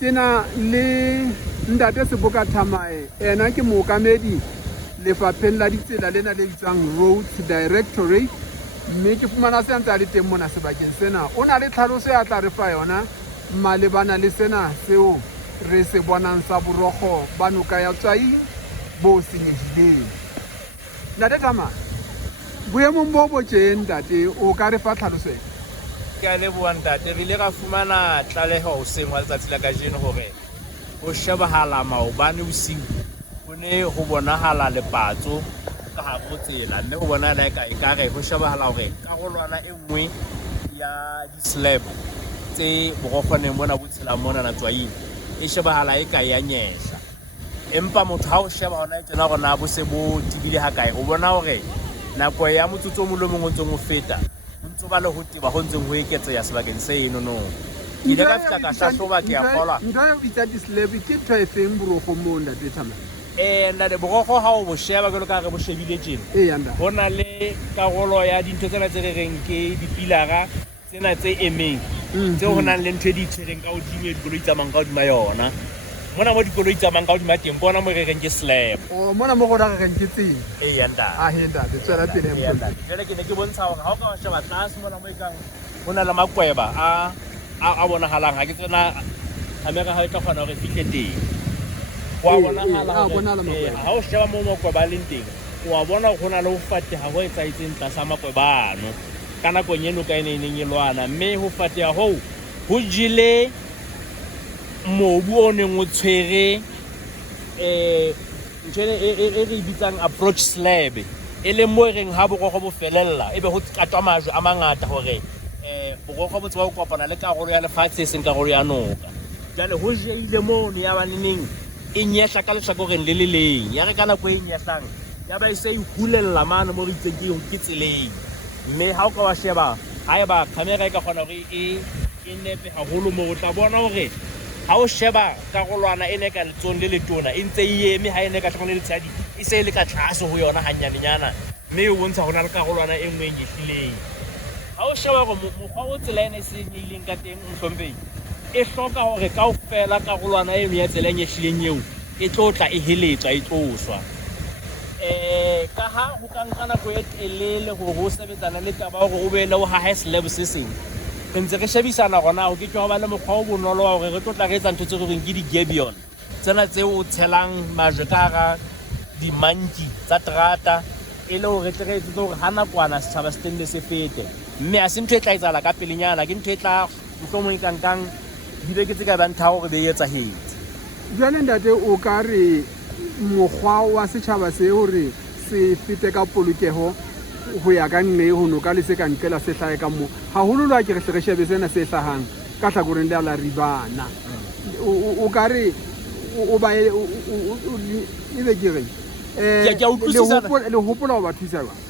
tena le ntate Seboka Thamae ena ke mookamedi lefapheng la ditsela lena le bitswang Road Directorate mme ke fumana se ntse a le teng mona sebakeng sena o na le tlhaloso ya tla re fa yona malebana le sena seo re se bonang sa borokgo ba noka ya tswai bo senyehileng. Ntate Thamae, boemong bo botjeng ntate o ka re fa tlhaloso e? Ke a leboha ntate, re ile ra fumana tlaleho hoseng wa letsatsi la kajeno hore ho shebahala maobane bosiu ho ne ho bonahala lepatso ka hare ho tsela, mme ho bonahala ekare ho shebahala hore karolwana e nngwe ya di-slab tse borokgoneng mona bo tshelang mona Natswaing e shebahala e ka ya nyehla. Empa motho ha o sheba hona e tjena hore na bo se bo tibile ha kae, o bona hore nako ya motsotso o mong le mong o ntsong ho feta ho ntso ba le ho teba ho ntseng ho eketseha sebakeng se eno no. Ke ile ka fihla ka hlahloba ke a kgolwa ntho ya bitsa di-slab ke ntho e feng borokgo moo ntate Thamae? Ntate borokgo ha o bo sheba jwalo ka re bo shebile tjena ho na le karolo ya dintho tsena tse re reng ke dipilara tsena tse emeng tseo ho nang le ntho e di tshwereng ka hodimo e dikoloi tsamayng ka hodima yona. Mona mo dikoloi tsamayng ka hodima teng bona mo re reng ke slab. Mona mo gona re reng ke tseng. Ntate. Ntate tswela pele. Jwale ke ne ke bontsha hore ha o ka sheba tlase mona mo ekang ho na le makweba a bonahalang ha ke tsena kamera ha e tla kgona hore fihle teng. Wa bonahala hore ha o sheba mo makweba a leng teng wa bona ho na le ho fateha ho etsaetseng tlasa makweba ano ka nakong eno ka ene neng e lwana, mme ho fateha ho jile mobu o neng o tshwere ntjene e re bitsang approach slab e leng mo reng ha borokgo bo felella ebe ho qatwa majwe a mangata hore borokgo bo tseba ho kopana le karolo ya lefatshe e seng karolo ya noka. Jwale ho jile mono ya baneng e nyehla ka lehlakoreng le le leng ya re ka nako e nyehlang ya ba e se e hulella mane mo re itseng ke tseleng, mme ha o ka wa sheba haeba camera e ka kgona hore e nepe haholo mo o tla bona hore ha o sheba karolwana e ne ka letsong le letona e ntse e eme ha e ne ka tlhakong le letshadi e se e le ka tlase ho yona hanyanenyana, mme o bontsha hona le karolwana e nngwe e nyehlileng. Ha o sheba hore mokgwa o tsela ena e senyehileng ka teng mohlomphehi e hloka hore kaofela karolwana eno ya tsela e nyehlileng eo e tlo tla e heletswa e tloswa. Ka ha ho ka nka nako e telele hore ho sebetsana le taba hore o be le ho haha slab se seng, re ntse re shebisana gona ho ke tlo ba le mokgwa o bonolo wa hore re tlo tla re etsa ntho tse re reng ke di-gabion tsena tseo o tshelang majwe ka hara dimanki tsa terata e le hore tle re etsetse hore ha nakwana setjhaba se tenne se fete, mme ha se ntho e tla etsahala ka pelenyana, ke ntho e tla mohlomong kankang dibeke tse ka bang tharo hore be e etsahetse. Jwale ntate o ka re mokgwa wa setjhaba se hore se fete ka polokeho ho ya ka nne ho noka le se ka ntlela se hlahe ka moo haholo le ha ke re shebe sena se hlahang ka hlakoreng le la ribana o ka re o ba e be ke reng le hopola ho ba thusa jwang?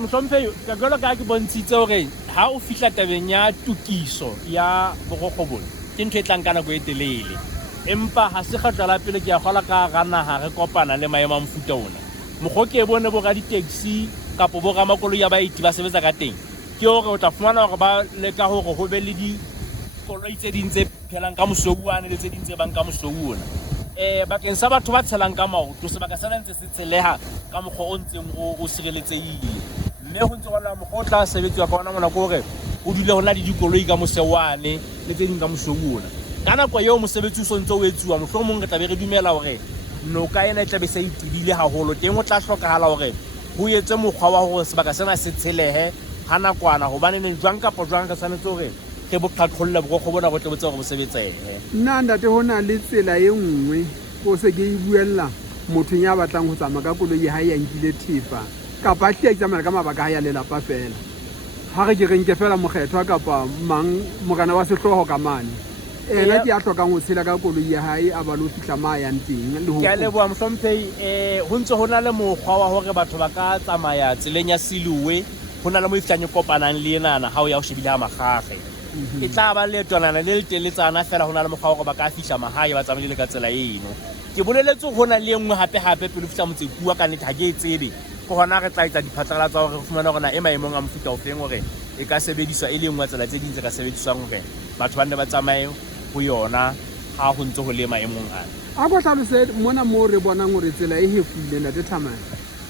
Mohlomphehi ka jwalo ka ke bontshitse hore ha o fihla tabeng ya tokiso ya borokgo bona ke ntho e tlang ka nako e telele, empa ha se kgetlo la pele ke ya kgola ka hara naha re kopana le maemo a mofuta ona. Mokgwa ke bone bo raditaxi kapo bo ramakoloi ya baeti ba sebetsa ka teng ke hore o tla fumana hore ba leka hore ho be le dikoloi tse ding tse phelang ka mosouwane le tse ding tse bang ka mosouona bakeng sa batho ba tshelang ka maoto sebaka sena ntse se tsheleha ka mokgwa o ntseng o sireletsehile, mme ho ntse hona mokgwa o tla sebetsuwa ka ona mona ke hore ho dule ho na le dikoloi ka moseuwane le tse ding ka mosouona. Ka nako eo mosebetsi o so ntse o etsuwa mohlomong re tla be re dumela hore noka ena e tla be se itibile haholo teng o tla hlokahala hore ho etse mokgwa wa hore sebaka sena se tshelehe ha nakwana hobane jwang kapa jwang re tshwanetse hore re bo qhaqholle borokgo bona go tle botse hore bo sebetsehe. Nna ntate ho na le tsela e nngwe o se ke e buella mothong ya batlang ho tsamaya ka koloi ha ya nkile thepa kapa a hle a tsamaya ka mabaka ha ya lelapa fela, ha re ke re nke fela mokgethwa kapa mang morana wa sehloho ka mane ena ke a hlokang ho tshela ka koloi ya hae a ba lo fihla ma yang teng le ho. Ke a leboha mohlomphehi ho ntse ho na le mokgwa wa hore batho ba ka tsamaya tseleng ya siluwe ho na le mo ifihlang e kopanang le enana ha o ya ho shebile ha magage e tla ba leetwanana le leteletsana fela ho na le mokgwa hore ba ka fihla mahae ba tsamaile ka tsela eno. Ke boleletse ho na le engwe hape pele fihla motsekuwa ka nnete ha ke e tsebe ke hona re tla etsa diphatlalatsa hore re fumane hore na e maemong a mofuta ofeng hore e ka sebediswa e le nngwe tsela tse ding tse ka sebediswang hore batho ba nne ba tsamaye ho yona ha ho ntse ho le maemong ana. A go hlalose mona mo re bonang gore tsela e hefile ntate Thamae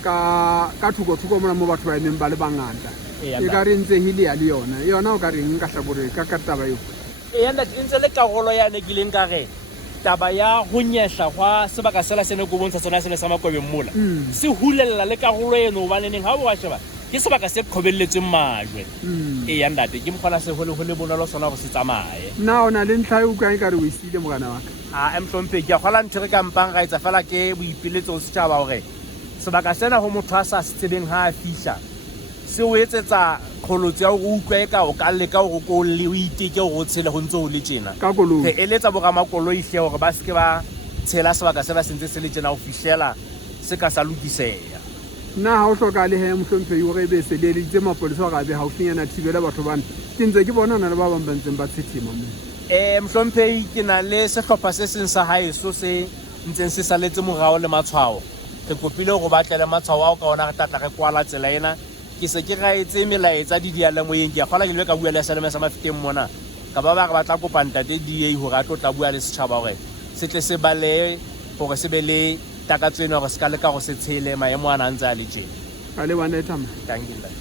ka thoko mona mo batho ba emeng ba le bangata e ka re ntse hile ya le yona o ka reng ka hlabore ka taba eo. Ntate e ntse le karolo yane ke leng ka re taba ya ho nyehla hwa sebaka sela se ne go bontsha sona se ne sa makwebeng mola se hulella le karolo eno hobaneneng ha o wa sheba ke sebaka se qhobelletsweng majwe. Ntate ke mokgona se hole bonolo sona go se tsamaye. Na ona le ntlha e utlwang ka re o isile mogana wa ka. Mhlompe ke a kgola ntho re ka mpang ra etsa fela ke boipiletso ho setjhaba hore sebaka sena ho motho a sa se tsebeng ha a fihla se o etsetsa kgolotso ya hore o utlwe ka o ka leka hore ko le o iteke hore o tshele ho ntse ho le tjena ka koloi re eletsa boramakoloi hle hore ba seke ba tshela sebaka sena se ntse se le tjena ho fihlela se ka sa lokiseha. Na ha o hloka le he Mhlompe hore be se le ditse mapolesa ga be haufinyana thibela batho bana ke ntse ke bona na le ba bang ba ntseng ba tshetima mo. Mhlompe ke na le sehlopha se seng sa haeso se ntseng se saletse morao le matshwao re kopile go batla le matshwao ao ka ona re tlatla re kwala tsela ena ke se ke gaetse melaetsa di dialemoyeng ke a kgola ke le ka bua le seleme sa mafiteng mona ka ba re batla kopa ntate DA hore a tlotla bua le setjhaba hore se tle se bale hore se be le takatso eno hore se ka leka go se tshele maemo a ntse a le tjena. Ka le bana Thamae. Thank you.